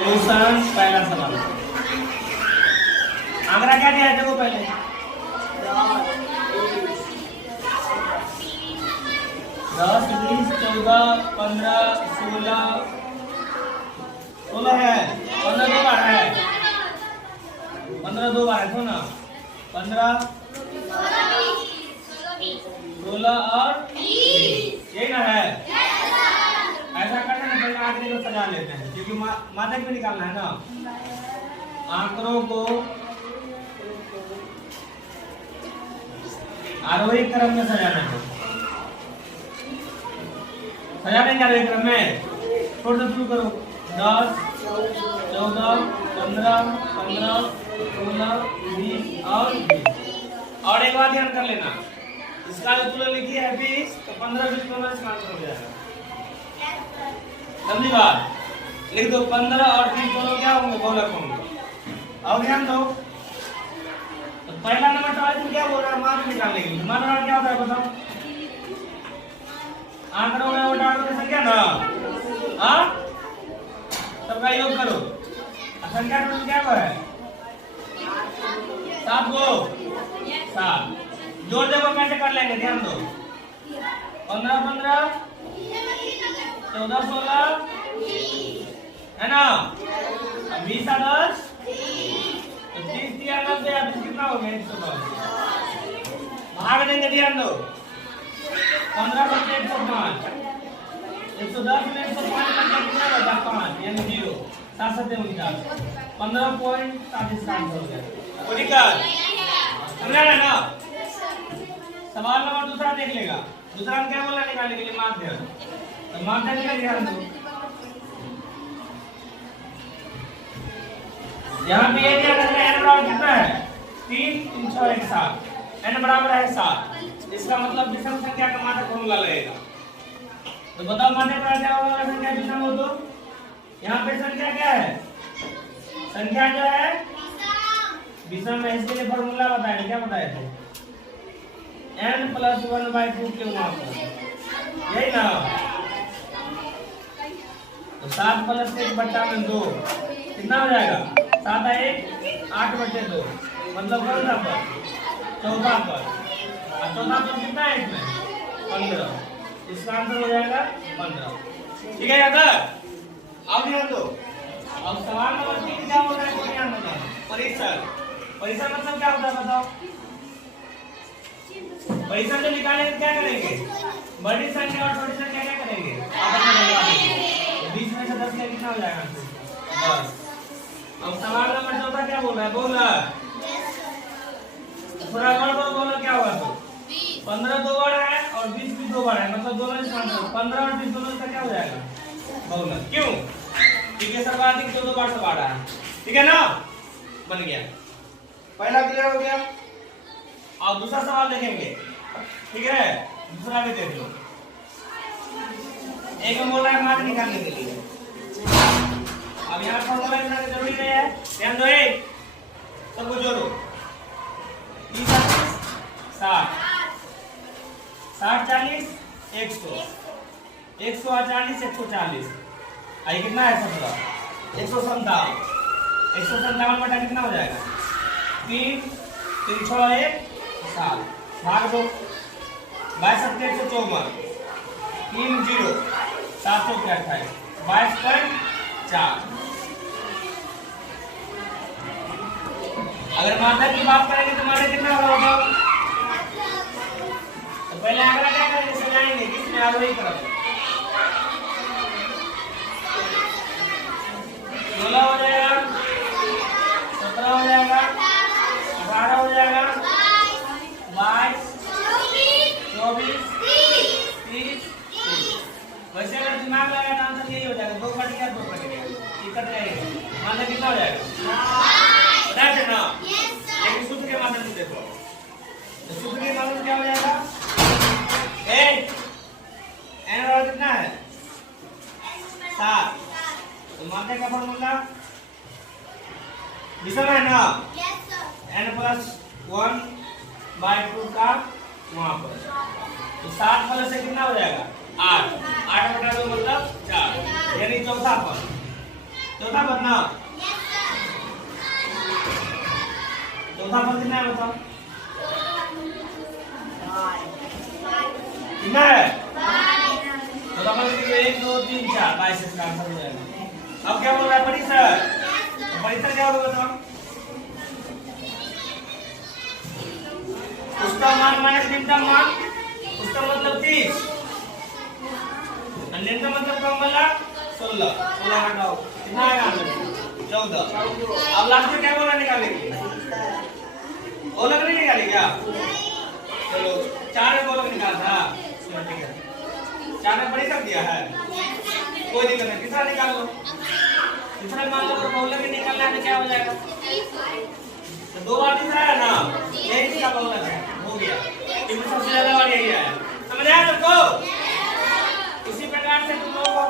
Solution पहला सवाल। आंकड़ा क्या दिया है देखो पहले। 10, 20, 14, 15, 16 है। 15 दो बार है। 15 दो बार है ना। 15, 16 और 20 यही ना है। ऐसा करते हैं पहले आंकड़े को सजा लेते हैं क्योंकि माध्यक में निकालना है ना। आंकड़ों को आरोही क्रम में सजाना है। सजा देंगे आरोही क्रम में। छोड़ दो शुरू करो। 10, 14, 15, 16, 20 और 20। और एक बात ध्यान कर लेना, इसका जो तुलना लिखी है 20 तो 15, 20 दोनों इसका आंसर हो जाएगा। समझी बात? लिख दो 15 और 20 दोनों क्या होंगे? बहुलक होंगे। और ध्यान दो तो पहला नंबर सवाल में क्या बोल रहा है? मान निकालने के लिए। मान और क्या होता है बताओ? आंकड़ों में उठाओ की संख्या ना। हाँ सबका योग करो। संख्या टोटल क्या है? 7 को 7 जोड़ देगा कैसे कर लेंगे? ध्यान दो 15, 15, 14, 16 है ना। अब 20 और 10 तो 30 दिया 90 अब कितना हो गया? 110 भाग देंगे। ध्यान दो 15 बटे 105 110 में 105 का कितना बचा? 5 यानी 0 7 7 49 15.7 हो गया। कोई दिक्कत समझा ना? सवाल नंबर दूसरा देख लेगा। दूसरा में क्या बोला निकालने के लिए? माध्य। तो माध्य का ध्यान दो। यहाँ पे ये क्या करना है? n बराबर कितना है? 3 3 6 1 7 n बराबर है 7। इसका मतलब विषम संख्या का माध्य फॉर्मूला लगेगा। तो बताओ माध्य का क्या होगा? संख्या विषम हो तो यहाँ पे संख्या क्या है? संख्या जो है विषम है। इसके लिए फॉर्मूला बताया क्या बताए थे? n + 1/2 के वहां पर यही ना। तो 7 + 1 बट्टा में 2 कितना हो जाएगा? 7 1 8 बटे 2 मतलब कौन सा पर? चौथा पर। और चौथा पर कितना है इसमें? 15। इसका आंसर हो जाएगा 15। ठीक है याद? अब ध्यान दो। अब सवाल नंबर 3 क्या होता है? ध्यान देना। परिसर। परिसर मतलब क्या होता है बताओ? परिसर जो निकालेंगे क्या करेंगे? बड़ी संख्या और छोटी संख्या क्या करेंगे? आपस में मिला देंगे। 20 में से 10 का कितना हो जाएगा? 10। अब सवाल नंबर 14 क्या बोल रहा है? बोल रहा है थोड़ा गड़बड़ बोलो क्या हुआ? तो 15 दो बार है और 20 भी दो बार है मतलब दोनों इसका 15 और 20 दोनों का क्या हो जाएगा? बहुलक। क्यों? क्योंकि सर्वाधिक दो बार सवाल है। ठीक है ना? बन गया। पहला क्लियर हो गया। और दूसरा सवाल देखेंगे। ठीक है? दूसरा भी देख लो। एक में बोल रहा है माध्य निकालने के लिए। अब यहाँ फॉर्मूला लिखना जरूरी नहीं है। ध्यान दो। एक सबको जोड़ो 30 60 60 40 100 140 140 आई कितना है? 17 157 157 बटा कितना हो जाएगा? 3 3 6 1 7 भाग दो 22 7 154 3 0 728 22.4। अगर मात्रा की बात करेंगे तो मात्रा कितना होगा? तो पहले आंकड़ा क्या करेंगे? सजाएंगे किसमें? आरोही क्रम। 16 हो जाएगा 17 हो जाएगा 18 हो जाएगा 22 24 30। वैसे अगर दिमाग लगाए तो आंसर यही हो जाएगा। 2 कट गया 2 कट गया इकट्ठ रहेगा। मात्रा कितना हो जाएगा? पता है ना? लेकिन सूत्र के माध्यम से देखो तो सूत्र के माध्यम से क्या हो जाएगा? n बराबर कितना है? 7। तो माध्य का फॉर्मूला विषम है ना। n + 1/2 का वहां पर तो 7 प्लस से कितना हो जाएगा? 8 8 बटा 2 मतलब 4 यानी चौथा पर चौथा पद ना, चौथा पद कितना है बताओ? कितना है? चौथा पद कितना? 1 2 3 4 22 इसका आंसर हो जाएगा। अब क्या बोल रहा है परिसर? परिसर क्या होगा बताओ? उसका मान माइनस न्यूनतम मान, उसका मतलब 30, न्यूनतम मतलब कम वाला 16, 16 हटाओ कितना आएगा आंसर? 14। अब लास्ट में क्या बोला निकालेंगे? गोलक नहीं निकाले क्या? चलो 4 गोलक निकाल था, चलो ठीक है 4 में बड़ी कर दिया है, कोई दिक्कत नहीं, तीसरा निकाल लो। तीसरा मान लो अगर गोलक ही निकालना है तो क्या हो जाएगा? तो 2 बार तीसरा है ना, यही इसका गोलक है, हो गया। इसमें सबसे ज्यादा बार यही है, समझ आया तुमको? इसी प्रकार से तुम लोगों को